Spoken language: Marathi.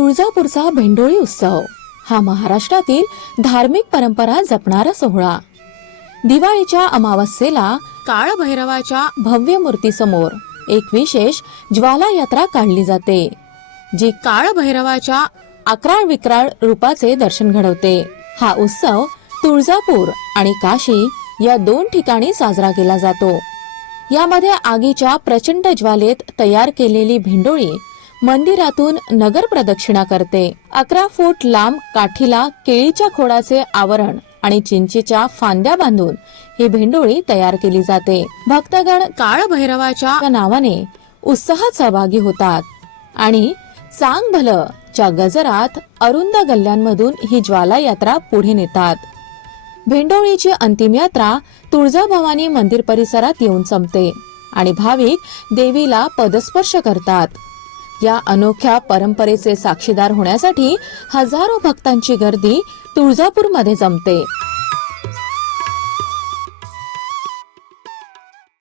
तुळजापूरचा भेंडोळी उत्सव हा महाराष्ट्रातील धार्मिक परंपरा जपणारा सोहळा। दिवाळीच्या अमावस्येला काळभैरवाच्या भव्य मूर्तीसमोर एक विशेष ज्वाला यात्रा काढली जाते, जी काळभैरवाच्या अक्राळ विक्राळ रूपाचे दर्शन घडवते। हा उत्सव तुळजापूर आणि काशी या दोन ठिकाणी साजरा केला जातो। यामध्ये आगीच्या प्रचंड ज्वालेत तयार केलेली भेंडोळी मंदिरातून नगर प्रदक्षिणा करते। 11 फूट लांब काठीला केळीच्या खोडाचे आवरण आणि चिंचेच्या फांद्या बांधून ही भेंडोळी तयार केली जाते। भक्तगण काळभैरवाच्या नावाने उत्साहात सहभागी होतात आणि चांग भलं च्या गजरात अरुंद गल्ल्यांमधून ही ज्वाला यात्रा पुढे नेतात। भेंडोळीची अंतिम यात्रा तुळजाभवानी मंदिर परिसरात येऊन संपते आणि भाविक देवीला पदस्पर्श करतात। या अनोख्या परंपरेचे साक्षीदार होण्यासाठी हजारो भक्तांची गर्दी तुळजापूरमध्ये जमते।